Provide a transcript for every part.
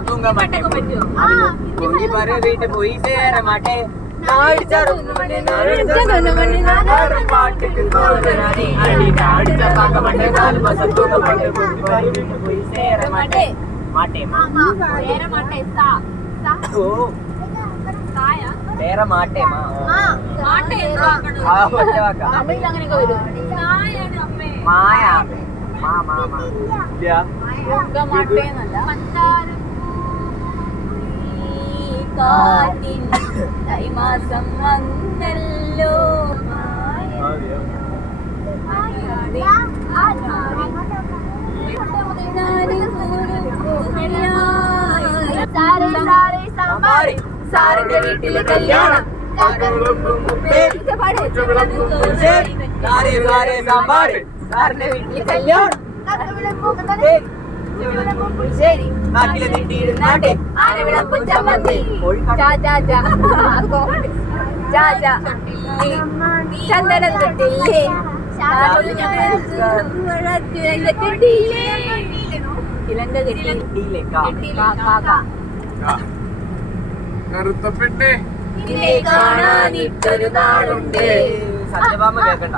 തൂങ്ക മാട്ടേ. പൊങ്ങി പറ വീട്ട് പോയി സേര മാട്ടേ. തൂങ്ക മാട്ടേ, പറ മാ മാ. മാ. ഓ, സേര മാട്ടേ, മാ. ആ, ഒറ്റ വാക്കാ. മായ. മാ, മാ, മാ. മാസം വന്നല്ലോ. സാറിന്റെ വീട്ടിലെ കല്യാണം. സാറിന്റെ വീട്ടിലെ കല്യാണം ശരി. നാട്ടിലെ നീട്ടിയിരുന്നാട്ടെ ആനവിളപ്പും ചമ്മന്തി ചാ ചാ ചാ. ചാ ചാ. ചന്ദനം തൊട്ടില്ലേ? ഇലങ്ക കെട്ടി. ഇടിയിലേക്കാ. കാ, കാ, കാ. കറുത്ത പെണ്ണെ. നിന്നെ കാണാനിട്ടൊരു നാളുണ്ട്. സത്യഭാമ കേക്കണ്ട.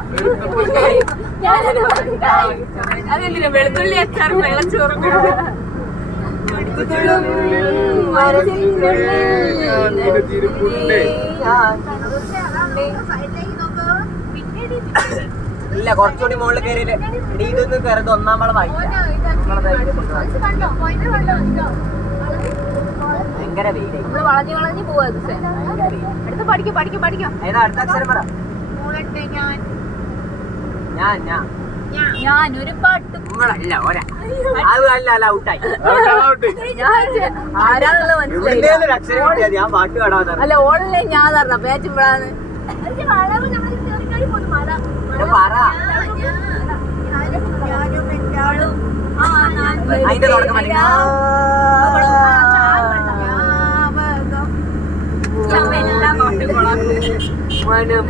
അതെന്തിനാ വെളുത്തുള്ളി അച്ചാർ വെള്ളച്ചോറും ഇല്ല കുറച്ചുകൂടി മുകളിൽ കയറിയില്ല ഇതൊന്നും കയറുന്നത് ഒന്നാം വളമായി ഭയങ്കര വെയിലായി. നമ്മൾ വളഞ്ഞു വളഞ്ഞു പോവാ അടുത്ത് പഠിക്കും പഠിക്കും പഠിക്കും. ഏതാ അടുത്ത അക്ഷരം പറ. ഞാൻ ഞാൻ ഞാൻ ഒരു പാട്ട് നിങ്ങളല്ല ഒരാ അത് അല്ല അല്ല ഔട്ടായി ഞാൻ ആരാന്നുള്ള കിട്ടിയാൽ ഞാൻ പാട്ട് പാടാൻ അല്ല ഓൺലൈൻ ഞാൻ പറഞ്ഞ ഞാൻ പറ അതിന്റെ തുടക്കം. മനം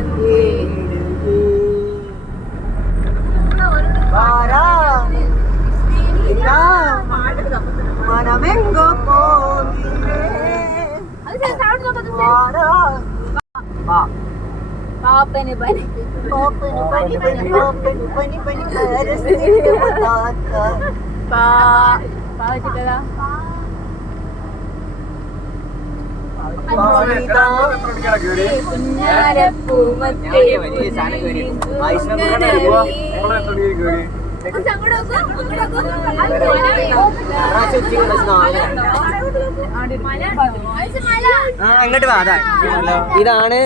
പാപ്പന് പനി. ഓപ്പന് പനി പനി ഓപ്പന് പനി പനി പാവച്ചിട്ടതാ കുഞ്ഞാരപ്പൂമത്തേ ആ ഇങ്ങോട്ട് വാ അതാ. ഇതാണ്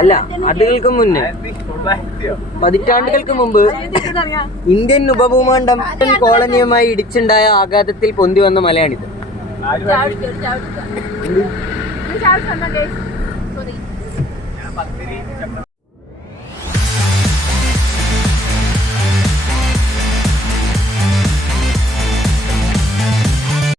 അല്ല അതുകൾക്ക് മുന്നേ. പതിറ്റാണ്ടുകൾക്ക് മുമ്പ് ഇന്ത്യൻ ഉപഭൂഖണ്ഡം കോളനിയുമായി ഇടിച്ചുണ്ടായ ആഘാതത്തിൽ പൊന്തി വന്ന മലയാണിത്. ചാടി